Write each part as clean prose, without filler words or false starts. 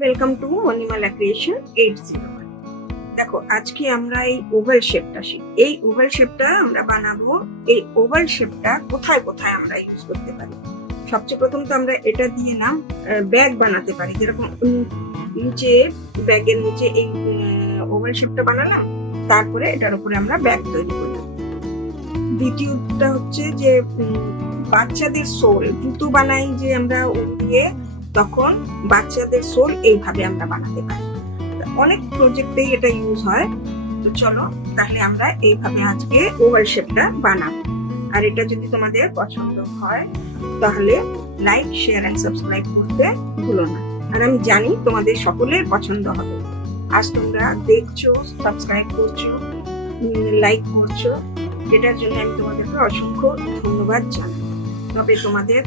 Welcome to Manimala creation 801। দেখো আজকে আমরা এই ওভাল শেপটা শিখব। এই ওভাল শেপটা আমরা বানাবো। এই ওভাল শেপটা কোথায় কোথায় আমরা ইউজ করতে পারি? সবচেয়ে প্রথম তো আমরা এটা দিয়ে না ব্যাগ বানাতে পারি। যেরকম নিচে ব্যাগের নিচে এই ওভাল শেপটা বানালাম, তারপরে এটার উপরে আমরা ব্যাগ তৈরি করলাম। দ্বিতীয়টা হচ্ছে যে বাচ্চাদের সোল, জুতো বানাই যে আমরা উল দিয়ে, তখন বাচ্চাদের সোল এইভাবে আমরা বানাতে পারি। অনেক প্রজেক্টেই এটা ইউজ হয়। তো চলো তাহলে আমরা এইভাবে আজকে ওভাল শেপটা বানাবো। আর এটা যদি তোমাদের পছন্দ হয় তাহলে লাইক, শেয়ার এন্ড সাবস্ক্রাইব করতে ভুলো না। আর আমি জানি তোমাদের সকলের পছন্দ হবে। আজ তোমরা দেখছো, সাবস্ক্রাইব করছো, লাইক করছো, এটার জন্য আমি তোমাদেরকে অসংখ্য ধন্যবাদ জানাই। তবে তোমাদের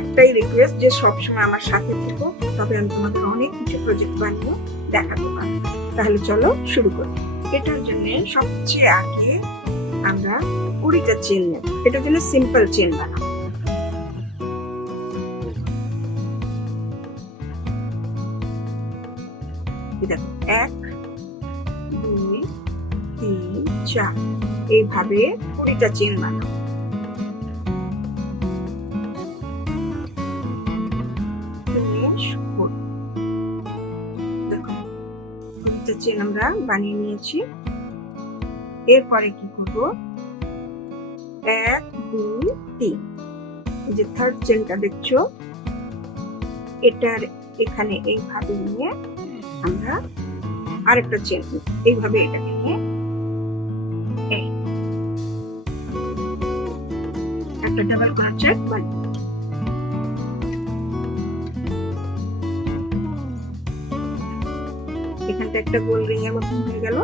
একটাই রিকোয়েস্ট যে সবসময় আমার সাথে থেকো, তবে আমি তোমাদের অনেক কিছু প্রজেক্ট বানিয়ে দেখাতে পারবো। তাহলে চলো শুরু করি। এটার জন্য সবচেয়ে আগে আমরা 20টা চেন নেব। এটার জন্য সিম্পল চেন বানাবো। দেখো 1 2 3 4 এইভাবে 20টা চেন বানাবো। চেন আমরা বানিয়ে নিয়েছি। এরপরে কি করব? 1 2 3, এই যে থার্ড চেনটা দেখছো, এটার এখানে এইভাবে নিয়ে আমরা আরেকটা চেন এইভাবে এটাকে নিয়ে একটা ডাবল ক্রোচেট বানিয়ে, এখানটা একটা গোল রিং এর মতন হয়ে গেল।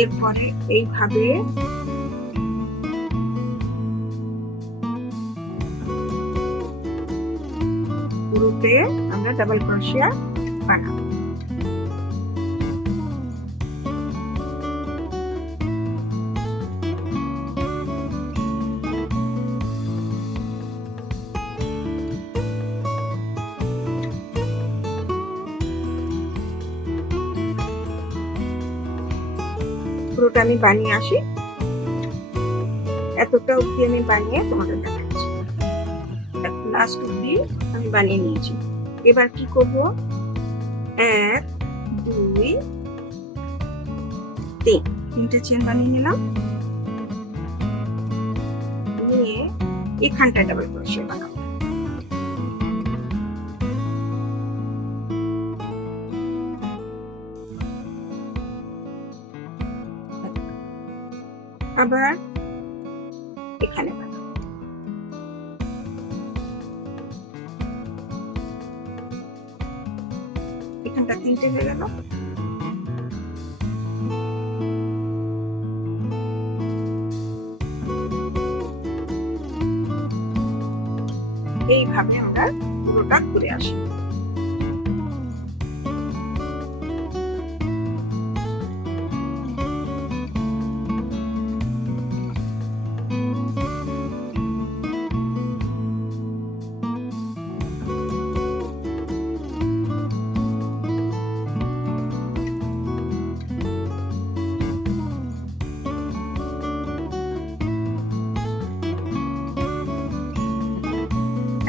এরপরে এইভাবে পুরোতে আমরা ডাবল ক্রোশিয়া বানাবো। পুরোটা আমি বানিয়ে আসি, এতটা অব্দি আমি বানিয়ে তোমাদের দেখাচ্ছি। লাস্ট অব্দি আমি বানিয়ে নিয়েছি। এবার কি করব? 1 2 3, 3টে চেন বানিয়ে নিলাম। নিয়ে এখানটা ডাবল ক্রোশিয়া বানাবো। আবার এখানে বানাবো। এখানটা 3টে হয়ে গেল। এইভাবে আমরা পুরোটা ঘুরে আসি।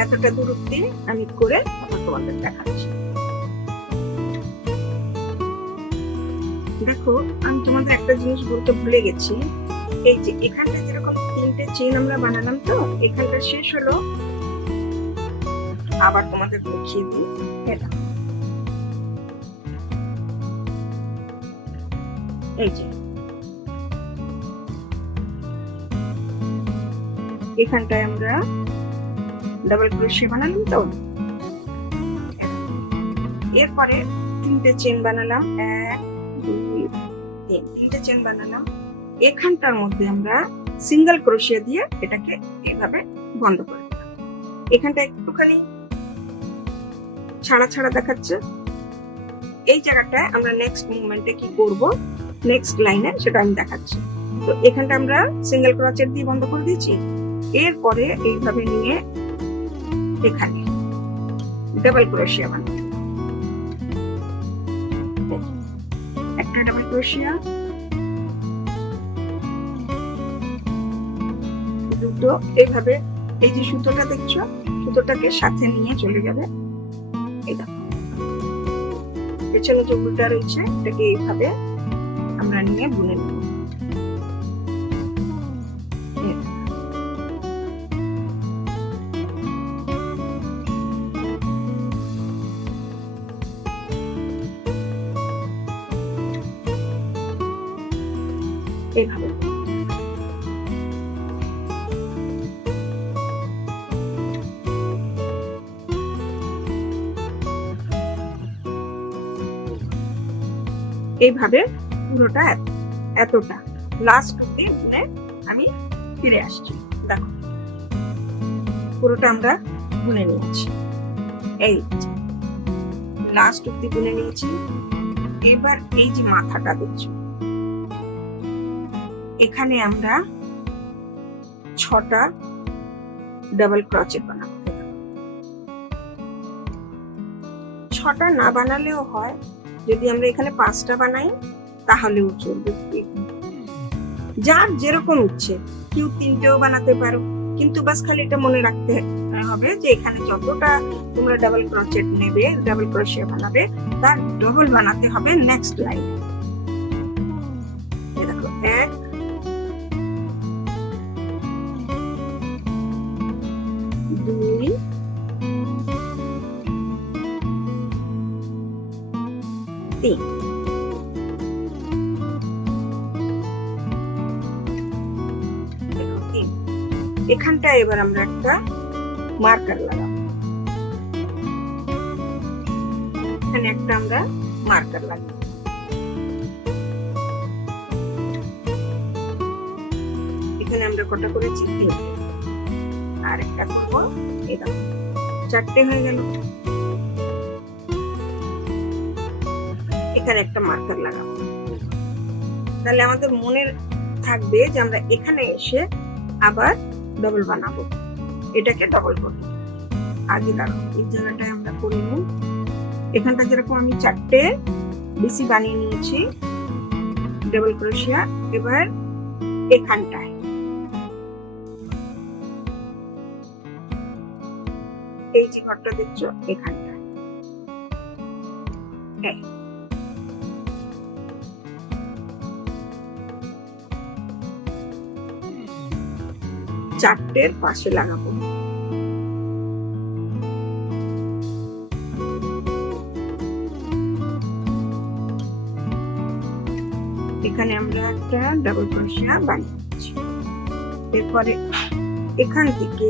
এতটা দূর অব্দি আমি করে তোমাদের দেখাচ্ছি। দেখো আমি তোমাদের একটা জিনিস বলতে ভুলে গেছি। এই যে এখানটা যেরকম 3টে চেন আমরা বানালাম, তো এখানটা শেষ হলো। আবার তোমাদের দেখিয়ে দিই। এটা এই যে এখানটায় আমরা ডাবল ক্রোশিয়া বানালাম। তো এরপরে 3টে চেন বানালাম, 1 2 3, 3টে চেন বানালাম। এখানটার মধ্যে আমরা সিঙ্গেল ক্রোশিয়া দিয়ে এটাকে এইভাবে বন্ধ করে দিলাম। এখানটা একটুখানি ছাড়া ছাড়া দেখাচ্ছে। এই জায়গাটায় আমরা নেক্সট মুভমেন্টে কি করব, নেক্সট লাইনে সেটা আমি দেখাচ্ছি। তো এখানটা আমরা সিঙ্গেল ক্রোচেট দিয়ে বন্ধ করে দিয়েছি। এরপরে এইভাবে নিয়ে এখানে ডাবল ক্রোশিয়া বানাবো। একটা ডাবল ক্রোশিয়া, দুটো, এইভাবে এই যে সুতোটা দেখছো, সুতোটাকে সাথে নিয়ে চলে যাবে। এই দেখো পেছনে যে উল্টা রয়েছে এটাকে এইভাবে আমরা নিয়ে বুনে নেব। এইভাবে এইভাবে পুরোটা এতটা লাস্ট অব্দি বুনে আমি ফিরে আসছি। দেখো পুরোটা আমরা বুনে নিয়েছি, এই লাস্ট অব্দি বুনে নিয়েছি। এবার এই যে মাথাটা দেখছো, এখানে আমরা 6টা ডাবল ক্রোচেট বানাবো। 6টা না বানালেও হয়, যদি আমরা এখানে 5টা বানাই তাহলেও চলবে, যার যেরকম ইচ্ছে। কেউ 3টেও বানাতে পারো, কিন্তু বাস খালি এটা মনে রাখতে হবে যে এখানে যতটা তোমরা ডাবল ক্রোচেট নেবে, ডাবল ক্রোশিয়া বানাবে, তার ডবল বানাতে হবে নেক্সট লাইনে। দেখো 1 2 3। এখানটা এবার আমরা একটা মার্কার লাগাবো, এখানে একটা আমরা মার্কার লাগাবো। এখানে আমরা কটা করেছি? 3টে, আর একটা করবো, এই দেখো 4টে হয়ে গেল। এখানে একটা মার্কার লাগাবো, তাহলে আমাদের মনে থাকবে যে আমরা এখানে এসে আবার ডবল বানাবো, এটাকে ডবল করবো। আগে দাঁড়াও, এই জায়গাটায় আমরা করে নিই। এখানটা যেরকম আমি 4টে বেশি বানিয়ে নিয়েছি ডাবল ক্রোশিয়া, এবার এখানটায় এই যে ঘরটা দেখছো, এখানটায় 4টের পাশে লাগাবো। এখানে আমরা একটা ডাবল ক্রোশিয়া বানিয়েছি। এরপরে এখান থেকে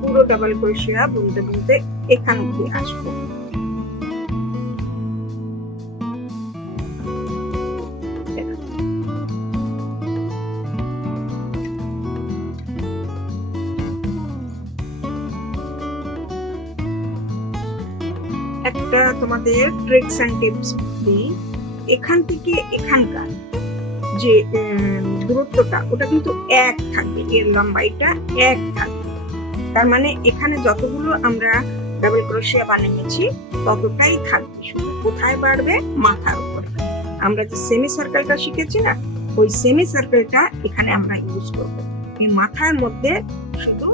পুরো ডাবল ক্রোশিয়া বুনতে বুনতে এখান অবধি আসবো। একটা তোমাদের ট্রিক্স এন্ড টিপস দিই, এখান থেকে এখানকার যে দূরত্বটা ওটা কিন্তু 1 থাকবে, এর লম্বাইটা 1 থাকবে। তার মানে এখানে যতগুলো আমরা ডাবল ক্রোশিয়া বানিয়েছি ততটাই থাকবে, শুধু কোথায় বাড়বে? মাথার উপরে। আমরা যে সেমি সার্কেলটা শিখেছি না, ওই সেমি সার্কেলটা এখানে আমরা ইউজ করব। এই মাথার মধ্যে শুধু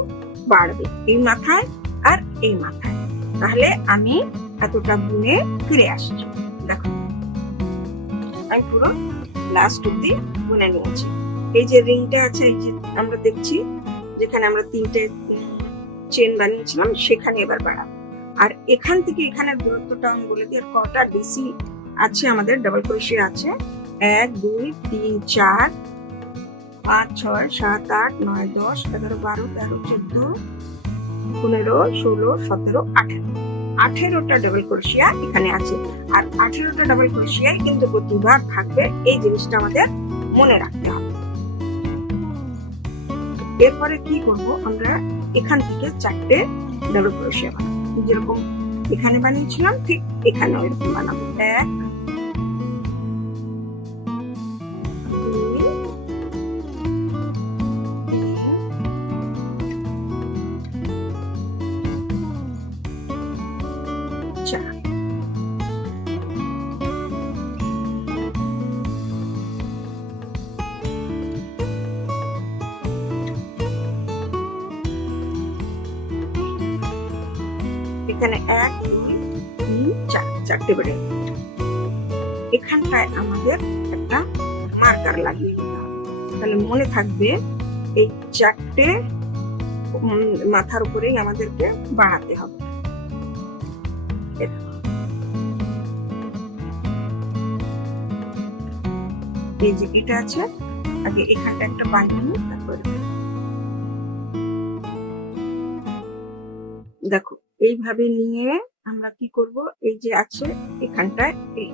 বাড়বে, এই মাথায় আর এই মাথায়। তাহলে আমি এতটা বুনে ফিরে আসছি। দেখো আমি পুরো লাস্ট অব্দি বুনে নিয়েছি। এই যে রিংটা আছে, এই যে আমরা দেখছি যেখানে আমরা 3টে চেন বানিয়েছিলাম, সেখানে এবার বাড়াবো। আর এখান থেকে এখানের দূরত্বটা আমি বলে দিই। আর কটা ডিসি আছে আমাদের ডাবল ক্রোশিয়া আছে? 1 2 3 4 5 6 7 8 9 10 11 12 13 14 15 16 17 18। 18টা ডাবল ক্রোশিয়া এখানে আছে। আর 18টা ডাবল ক্রোশিয়াই কিন্তু প্রতিবার থাকবে, এই জিনিসটা আমাদের মনে রাখতে হবে। এরপরে কি করব, আমরা এখান থেকে 4টে ডাবল ক্রোশিয়া বানাবো। যেরকম এখানে বানিয়েছিলাম ঠিক এখানে ওইরকম বানাবো। 1 2 3 4। এখানে 1 2 3 4 চারটে বেড়ে এখানটায় আমাদের একটা মার্কার লাগিয়ে দিতে হবে, তাহলে মনে থাকবে এই 4টে মাথার উপরেই আমাদেরকে বাড়াতে হবে। এই যে এটা আছে, আগে এখানটা একটা বানিয়ে নিই, তারপরে দেখো এইভাবে নিয়ে আমরা কি করব, এই যে আছে এখানটায় এই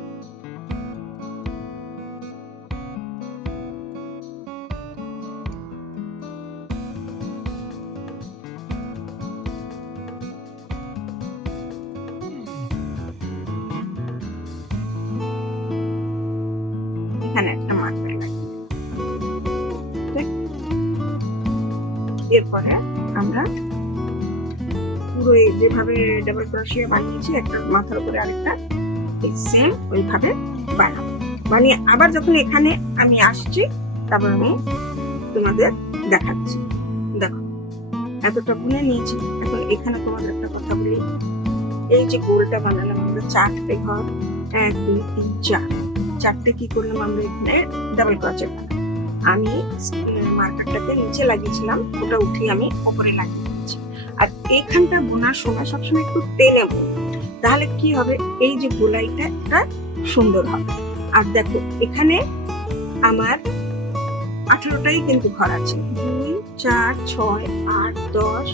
এখানে একটা মার্কার লাগিয়ে, এরপরে আমরা পুরো যেভাবে ডাবল ক্রোশিয়া বানিয়েছি একটা মাথার উপরে আরেকটা সেম ওইভাবে বানাবো। বানিয়ে আবার যখন এখানে আমি আসছি তারপর আমি তোমাদের দেখাচ্ছি। দেখো এতটা বুনে নিয়েছি, এখন এখানে তোমাদের একটা কথা বলি, এই যে গোলটা বানালাম আমরা 4টে ঘর, 1 2 3 4, 4টে কি করলাম আমরা এখানে ডাবল ক্রোশেট বানালাম। আমি মার্কারটাকে নিচে লাগিয়েছিলাম, ওটা উঠিয়ে আমি উপরে লাগিয়ে দিয়েছি। আর এইখানটা বোনার সময় সবসময় একটু টেনে বোন, তাহলে কি হবে এই যে গোলাইটা একটা সুন্দর হবে। আর দেখো এখানে আমার 18টাই কিন্তু ঘর আছে, 2 4 6 8 10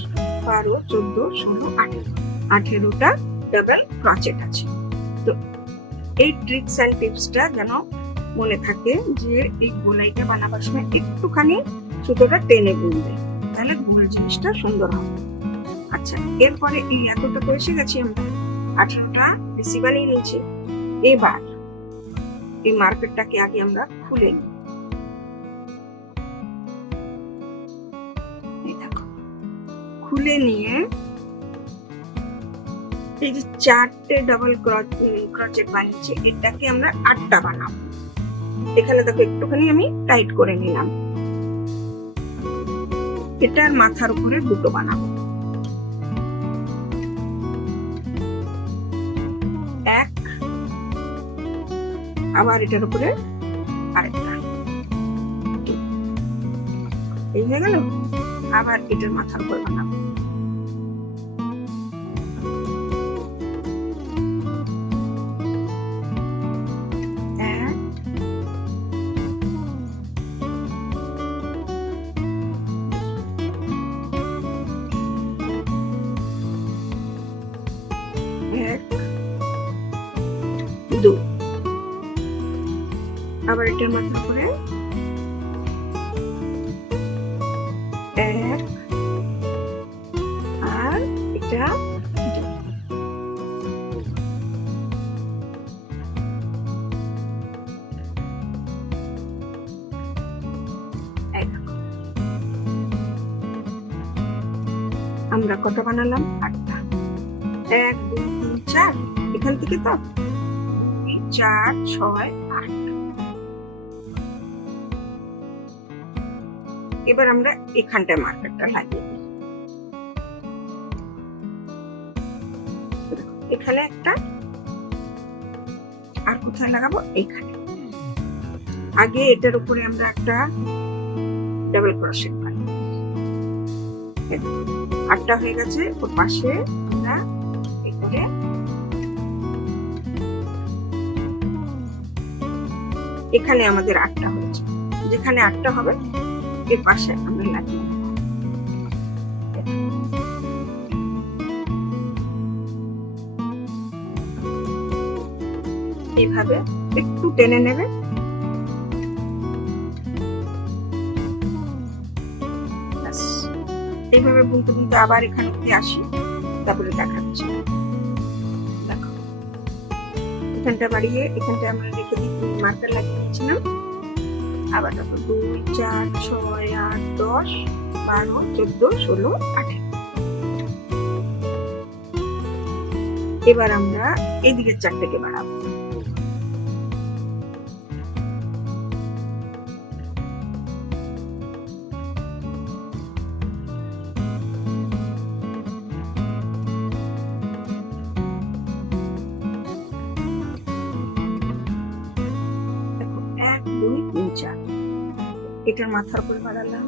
12 14 16 18, 18টা ডাবল ক্রোশেট আছে। তো এই ট্রিক্স এন্ড টিপসটা যেন মনে থাকে যে এই গোলাইটা বানাবার সময় একটুখানি সুতোটা টেনে বুনবে, তাহলে গোল জিনিসটা সুন্দর হবে। আচ্ছা, এরপরে এই এতটা তো এসে গেছি, আমরা 18টা বেশি বানিয়ে নিয়েছি। এবার এই মার্কেটটাকে আগে আমরা খুলে নিই। এই দেখো খুলে নিয়ে এই যে 4টে ডাবল ক্রোশেট বানিয়েছি, এটাকে আমরা 8টা বানাবো। এখানে দেখো একটুখানি আমি টাইট করে নিলাম, এটার মাথার উপরে 2টো বানাবো, 1 আবার এটার উপরে আরেকটা, এই হয়ে গেল। আবার এটার মাথার উপর বানাবো, আবার এটার মাথার উপরে 1 আর এটা 2। আমরা কত বানালাম? 8টা। 1 2 3 4, এখান থেকে তো 4 6 8। এবার আমরা এখানটায় মার্কারটা লাগিয়ে দিই, এখানে একটা, আর কোথায় লাগাবো? এখানে। আগে এটার উপরে আমরা একটা ডাবল ক্রোশেট বানাই, 8টা হয়ে গেছে। ওর পাশে আমরা এখানে এখানে আমাদের 8টা হয়েছে, যেখানে 8টা হবে এর পাশে আমরা লাগিয়ে নেব। এইভাবে একটু টেনে নেবে, এইভাবে বুনতে বুনতে আবার এখানে আসি, তারপরে দেখাচ্ছি। দেখো এখানটা বাড়িয়ে এখানটা আমরা রেখে দিই, মার্কার লাগিয়ে নিয়েছিলাম। আবার দেখো 2 4 6 8 10 12 14 16 18। এবার আমরা এদিকে 4টেকে বাড়াবো। দেখো 1 2 3 4 এটার মাথার উপরে বাড়ালাম,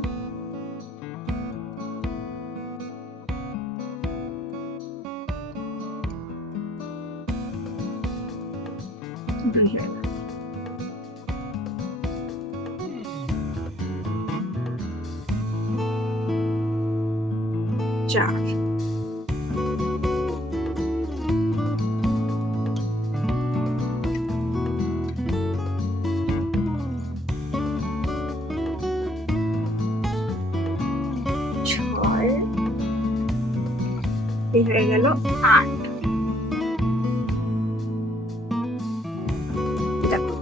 চার। এই হয়ে গেল 8। দেখো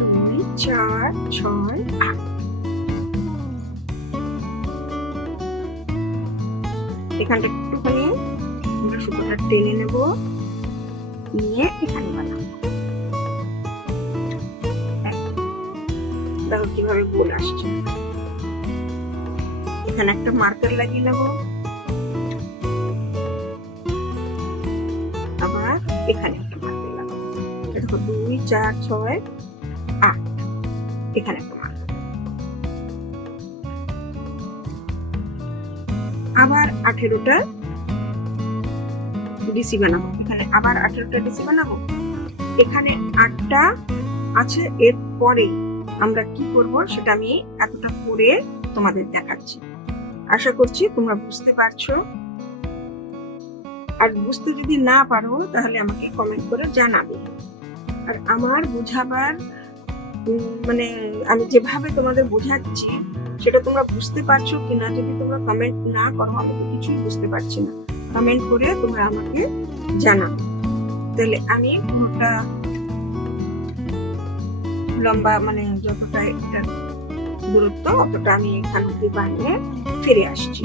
2 4 6 8। এখানটা একটুখানি আমরা সুতোটা টেনে নেব, নিয়ে এখানে বানাবো। দেখো কিভাবে গোল আসছে। এখানে একটা মার্কার লাগিয়ে নেব, আবার এখানে একটা মার্কার লাগাবো। দেখো 2 4 6 8, এখানে একটা মার্কার। আবার 18টা ডিসি বানাবো। এখানে আবার 18টা ডিসি বানাবো। এখানে 8টা আছে, এর পরে আমরা কি করব সেটা আমি এতটা করে তোমাদের দেখাচ্ছি। আশা করছি তোমরা বুঝতে পারছো। আর বুঝতে যদি না পারো তাহলে আমাকে কমেন্ট করে জানাবে। আর আমার বোঝাবার মানে আমি যেভাবে তোমাদের বোঝাচ্ছি সেটা তোমরা বুঝতে পারছো কিনা, যদি তোমরা কমেন্ট না করো আমি তো কিছুই বুঝতে পারছি না। কমেন্ট করে তোমরা আমাকে জানাবে। তাহলে আমি পুরোটা লম্বা মানে যতটা এটা দূরত্ব অতটা আমি এখান থেকে বানিয়ে ফিরে আসছি।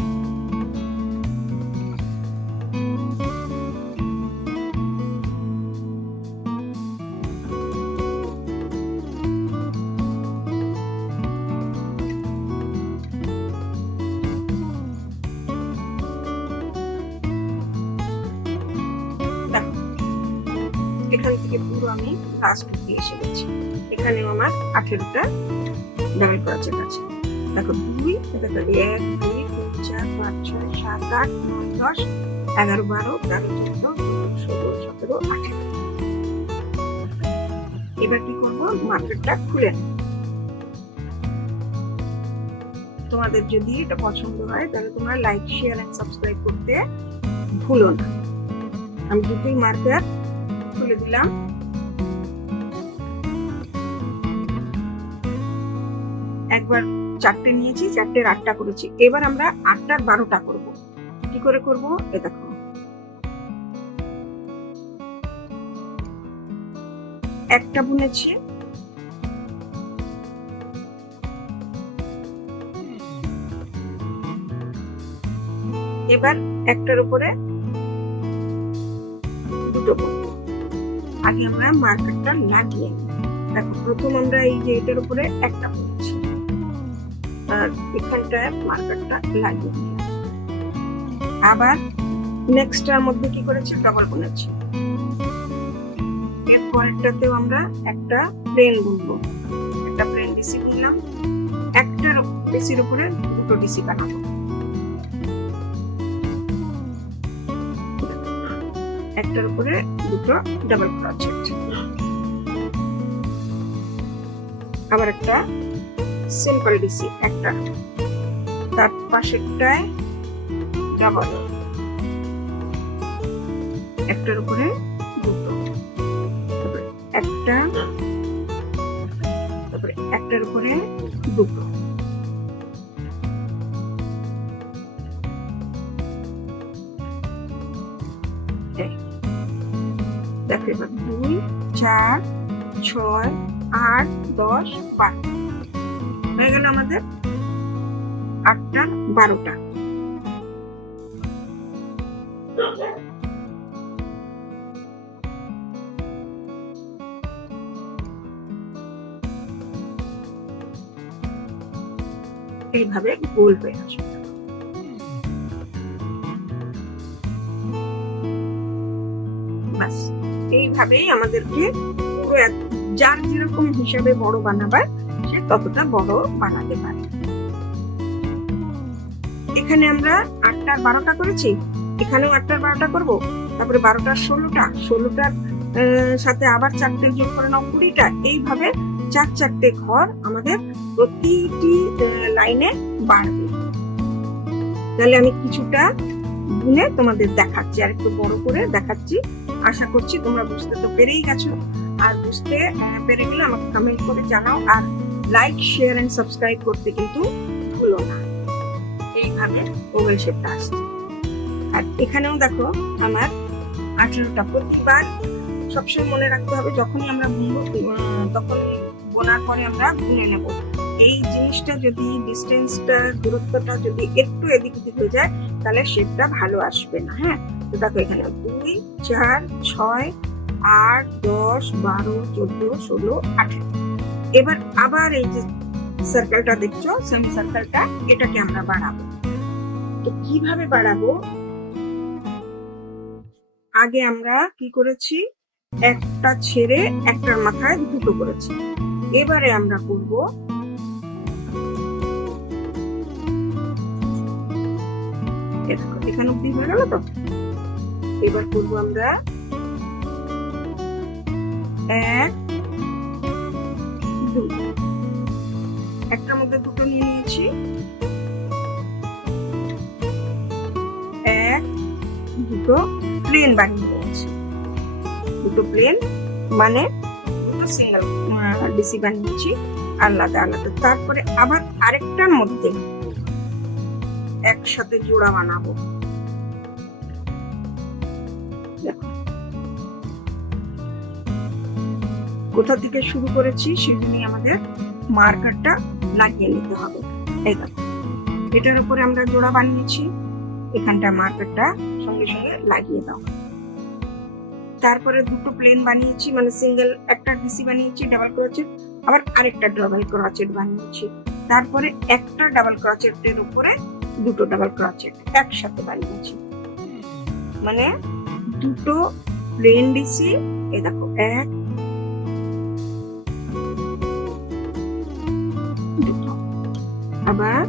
এখান থেকে পুরো আমি লাস্ট অব্দি এসে গেছি। এখানেও আমার 18টা ডাবল ক্রোচেট আছে। দেখো 2, দেখো 1 2 3 4 5 6 7 8 9 10 11 12 13 14 16 17 18। এবার কি করব, মার্কেটটা খুলে নেব। তোমাদের যদি এটা পছন্দ হয় তাহলে তোমরা লাইক শেয়ার এন্ড সাবস্ক্রাইব করতে ভুলো না। আমি দুটোই মার্কার খুলে দিলাম। একবার 4টে নিয়েছি, 4টের 8টা করেছি। এবার আমরা 8টার 12টা করব। কি করে করব এ দেখো। একটা বুনেছি, এবার একটার উপরে দুটো করব। আগে আমরা মার্কারটা লাগিয়ে নিই। দেখো প্রথম আমরা এই যে এটার উপরে একটা বুনেছি আর এখানটায় মার্কারটা লাগিয়ে নিলাম। আবার নেক্সটটার মধ্যে কি করেছি, ডবল বুনেছি। এর পরেরটাতেও আমরা একটা প্লেন বুনবো। একটা প্লেন ডিসি বুনলাম, একটার ডিসির উপরে দুটো ডিসি বানাবো। একটার উপরে দুটো ডাবল ক্রোচেট। আবার একটা সিম্পল ডিসি, একটা, তার পাশেরটায় ডাবল, একটার উপরে দুটো, তারপরে একটা, তারপরে একটার উপরে দুটো। দেখো এবার 2 4 6 8 10 12 হয়ে গেল আমাদের 8টার 12টা। এইভাবে গোল হয়ে আসবে। বাস এইভাবেই আমাদেরকে পুরো যার যেরকম হিসাবে বড় বানাবার সে ততটা বড় বানাতে পারে। এখানে আমরা 8টার 12টা করেছি, এখানেও 8টার 12টা করব, তারপরে 12টার 16টার সাথে আবার 4টে যোগ করে নাও 20টা। এইভাবে 4 ঘর আমাদের প্রতিটি লাইনে বাড়বে। তাহলে আমি কিছুটা গুনে তোমাদের দেখাচ্ছি, আর একটু বড় করে দেখাচ্ছি। আশা করছি তোমরা বুঝতে তো পেরেই গেছো, আর বুঝতে পেরে গেলে আমাকে কমেন্ট করে জানাও, আর লাইক শেয়ার এন্ড সাবস্ক্রাইব করতে কিন্তু ভুলো না। এইভাবে ওভাল শেপটা আসছে। আর এখানেও দেখো আমার 18টা। প্রতিবার সবসময় মনে রাখতে হবে যখনই আমরা বুনবো তখন বোনার পরে আমরা গুনে নেব। এই জিনিসটা যদি ডিস্টেন্সটা দূরত্বটা যদি একটু এদিক ওদিক হয়ে যায় তাহলে শেপটা ভালো আসবে না। হ্যাঁ, তো দেখো এখানে 2 4 6 8 10 12 14 16 18। এবার আবার এই যে সার্কেলটা দেখছো, সেমি সার্কেলটা, এটাকে আমরা বাড়াবো। তো কিভাবে বাড়াবো? আগে আমরা কি করেছি, একটা ছেড়ে একটার মাথায় দুটো করেছি। এবারে আমরা করব এখানে অব্দি হয়ে গেল। তো এবার করবো আমরা 1 2, একটার মধ্যে দুটো নিয়ে নিয়েছি, 1 2 প্লেন বানিয়ে নিয়েছি। দুটো প্লেন মানে দুটো সিঙ্গেল ডিসি বানিয়েছি আলাদা আলাদা। তারপরে আবার আরেকটার মধ্যে একসাথে জোড়া বানাবো। দেখো কোথা থেকে শুরু করেছি সেখানে আমাদের মার্কারটা লাগিয়ে নিতে হবে। এই দেখো এটার উপরে আমরা জোড়া বানিয়েছি, এখানটা মার্কারটা সঙ্গে সঙ্গে লাগিয়ে দাও। তারপরে দুটো প্লেন বানিয়েছি, মানে সিঙ্গেল একটা ডিসি বানিয়েছি ডাবল ক্রোচেট, আবার আরেকটা ডাবল ক্রোচেট বানিয়েছি। তারপরে একটা ডাবল ক্রোচেটের উপরে দুটো ডাবল ক্রোচেট একসাথে বানিয়েছি, মানে দুটো প্লেন ডিসি। এই দেখো 1 2, আবার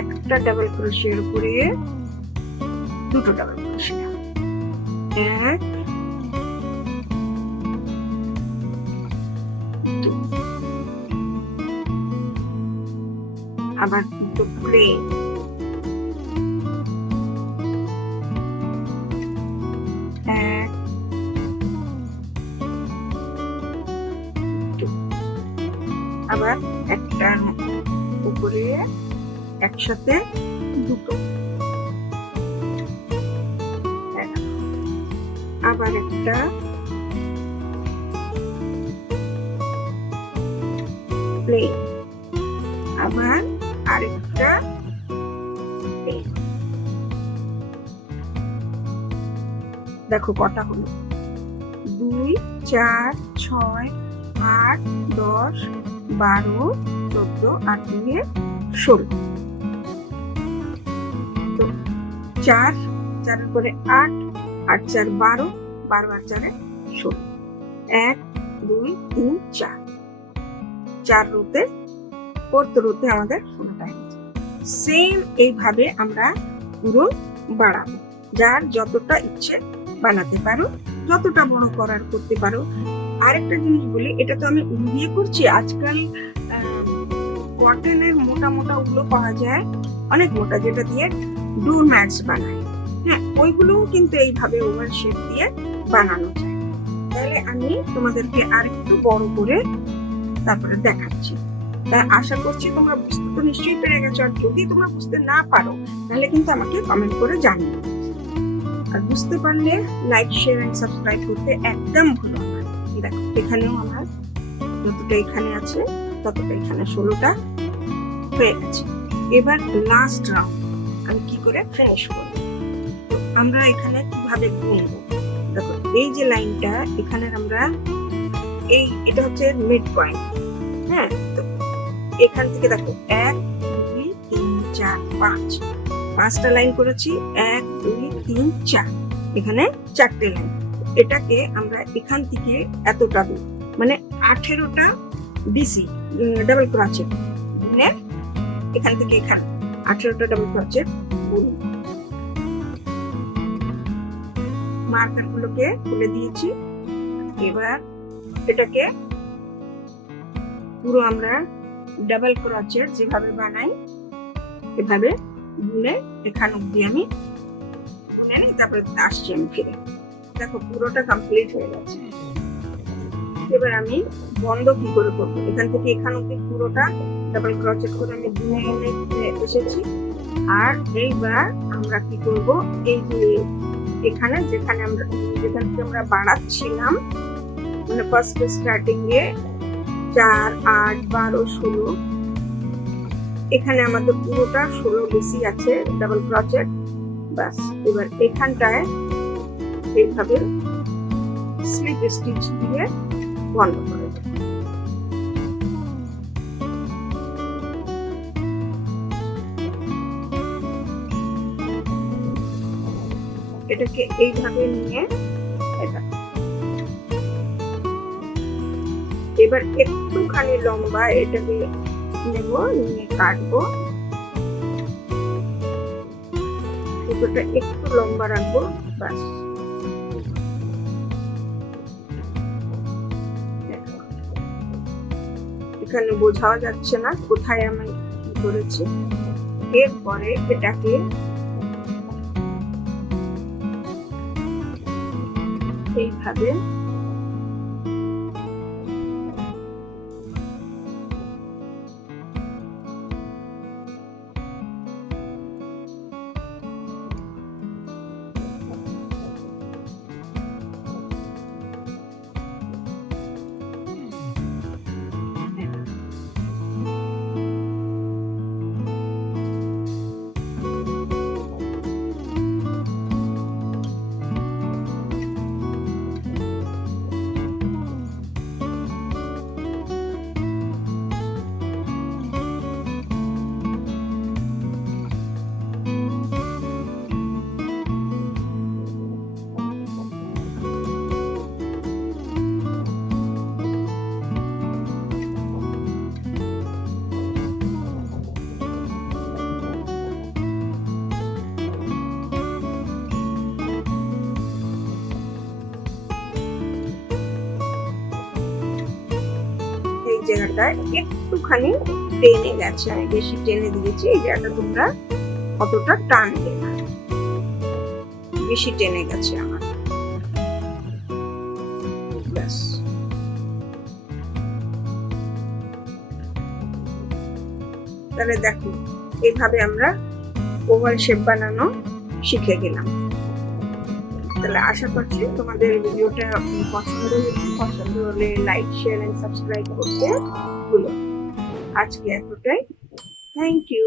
একটা ডাবল ক্রোশের উপরে দুটো ডাবল ক্রোশে, 1 2, আবার দুটো প্লেন, 1 2, আবার একটার উপরে একসাথে দুটো, আবার একটা প্লেন, আবার আরেকটা প্লেন। দেখো কটা হলো, 2 4 6 8 10 12 14 আর 2 16। তো 4 4 করে 8 8 4 12 12 আর 4 16, 1 2 3 4 4 রোতে 4th রোতে আমাদের 16টা হয়েছে। সেম এইভাবে আমরা পুরো বাড়াবো, যার যতটা ইচ্ছে বানাতে পারো, যতটা বড় করার করতে পারো। আরেকটা জিনিস বলি, এটা তো আমি উল দিয়ে করছি। আজকাল কটনের মোটা মোটা উলও পাওয়া যায়, অনেক মোটা, যেটা দিয়ে ডোর ম্যাটস বানায়। হ্যাঁ, ওইগুলোও কিন্তু এইভাবে ওভাল শেপ দিয়ে বানানো যায়। তাহলে আমি তোমাদেরকে আরেকটু বড় করে তারপরে দেখাচ্ছি। তাই আশা করছি তোমরা বুঝতে তো নিশ্চয়ই পেরে গেছো। আর যদি তোমরা বুঝতে না পারো তাহলে কিন্তু আমাকে কমেন্ট করে জানিও। আর বুঝতে পারলে লাইক শেয়ার এন্ড সাবস্ক্রাইব করতে একদম ভুলো না। দেখো এখানেও আমার যতটা এখানে আছে ততটা এখানে 16টা হয়ে গেছে। এবার লাস্ট রাউন্ড আমি কি করে ফিনিশ করব। তো আমরা এখানে কিভাবে গুনবো, দেখো এই যে লাইনটা এখানে আমরা এটা হচ্ছে মিড পয়েন্ট। হ্যাঁ, তো এখান থেকে দেখো 1 2 3 4 5 5টা লাইন করেছি, 1 2 3 4, এখানে 4টে লাইন। এটাকে আমরা এখান থেকে এতটা দূর মানে 18টা ডিসি ডাবল ক্রোচেট বুনে এখান থেকে এখানে 18টা ডাবল ক্রোচেট বুন। মার্কার গুলোকে খুলে দিয়েছি। এবার এটাকে পুরো আমরা ডাবল ক্রোচেট যেভাবে বানাই এভাবে বুনে এখান অব্দি আমি বুনে নিই, তারপরে আসছি আমি ফিরে। দেখো পুরোটা কমপ্লিট হয়ে গেছে। এবার আমি বন্ধ কি করে করবো, এখান থেকে এখান অব্দি পুরোটা ডাবল ক্রোচেট করে আমি বুনে এনে এসেছি। আর এইবার আমরা কি করব, এই যে এখানে যেখানে আমরা যেখান থেকে আমরা বাড়াচ্ছিলাম মানে ফার্স্ট স্টার্টিং এ 4 8 12 16, এখানে আমাদের পুরোটা 16 ডিসি আছে ডাবল ক্রোচেট। বাস এবার এখানটায় এইভাবে স্লিপ স্টিচ দিয়ে বন্ধ করে দেব। এটাকে এইভাবে নিয়ে এটা এবার একটুখানি লম্বা এটাকে নেব, নিয়ে কাটবো, সুতোটা একটু লম্বা রাখবো। বাস এখানে বোঝাও যাচ্ছে না কোথায় আমি কি করেছি। এরপরে এটাকে এইভাবে জায়গাটা একটুখানি টেনে গেছে, আমি বেশি টেনে দিয়েছি। এই জায়গাটা তোমরা অতটা টানবে না, বেশি টেনে গেছে আমার। ব্যাস তাহলে দেখো এইভাবে আমরা ওভাল শেপ বানানো শিখে গেলাম। তাহলে আশা করছি তোমাদের ভিডিওটা পছন্দ হয়েছে। পছন্দ হলে লাইক শেয়ার এন্ড সাবস্ক্রাইব করতে ভুলো। আজকে এতটাই, থ্যাংক ইউ।